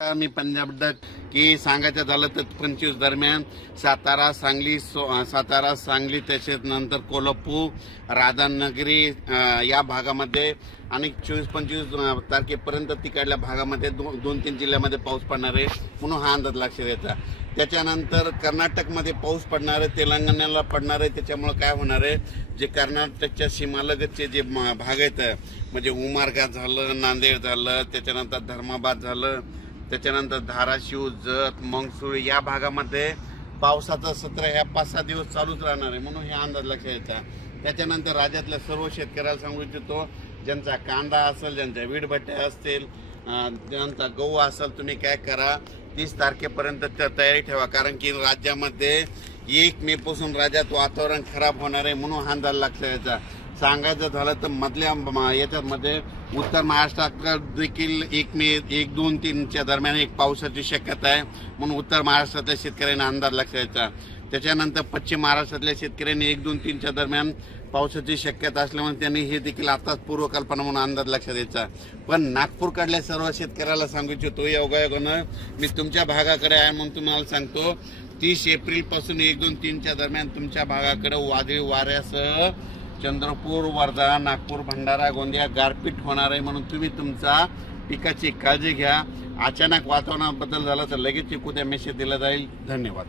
मी Punjab duck की सांगायचं झालं तर 25 दरम्यान सातारा सांगली तसेच नंतर कोल्हापूर राधानगरी या भागामध्ये आणि 24-25 तारखेपर्यंत तिकडल्या भागामध्ये 2-3 जिल्ह्यामध्ये पाऊस पडणार आहे म्हणून हा अंदाज लक्षात यायचा। त्याच्यानंतर कर्नाटकमध्ये पाऊस पडणार आहे, तेलंगणाला पडणार आहे। त्याच्यामुळे काय होणार आहे, जे कर्नाटकच्या सीमालगतचे जे भाग आहेत म्हणजे उमरगा झालं, नांदेड झालं, त्याच्यानंतर धर्माबाद झालं, त्याच्यानंतर धाराशिव, जत, मंगसूळ या भागामध्ये पावसाचं सत्र ह्या 5-6 दिवस चालूच राहणार आहे म्हणून हे अंदाज लक्षात यायचा। त्याच्यानंतर राज्यातल्या सर्व शेतकऱ्याला सांगू इच्छितो, ज्यांचा कांदा असेल, ज्यांच्या वीटभट्ट्या असतील, ज्यांचा गहू असेल, तुम्ही काय करा 30 तारखेपर्यंत तयारी ठेवा, कारण की राज्यामध्ये 1 मे पासून राज्यात वातावरण खराब होणार आहे म्हणून हा अंदाज लक्षात यायचा। सांगायचं झालं तर मधल्या याच्यामध्ये उत्तर महाराष्ट्रात देखील 1 मे 1-2-3च्या दरम्यान एक पावसाची शक्यता आहे म्हणून उत्तर महाराष्ट्रातल्या शेतकऱ्यांना अंदाज लक्षात यायचा। त्याच्यानंतर पश्चिम महाराष्ट्रातल्या शेतकऱ्यांनी 1-2-3च्या दरम्यान पावसाची शक्यता असल्यामुळे त्यांनी हे देखील आताच पूर्वकल्पना म्हणून अंदाज लक्षात यायचा। पण नागपूरकडल्या सर्व शेतकऱ्याला सांगू इच्छितो, योगायोगानं मी तुमच्या भागाकडे आहे म्हणून तुम्हाला सांगतो, 30 एप्रिलपासून 1-2-3च्या दरम्यान तुमच्या भागाकडे वादळी वाऱ्यासह चंद्रपूर, वर्धा, नागपूर, भंडारा, गोंदिया गारपीट होणार आहे म्हणून तुम्ही तुमचा पिकाची काळजी घ्या। अचानक वातावरणात बदल झाला तर लगेच उद्या मेसेज दिला जाईल। धन्यवाद।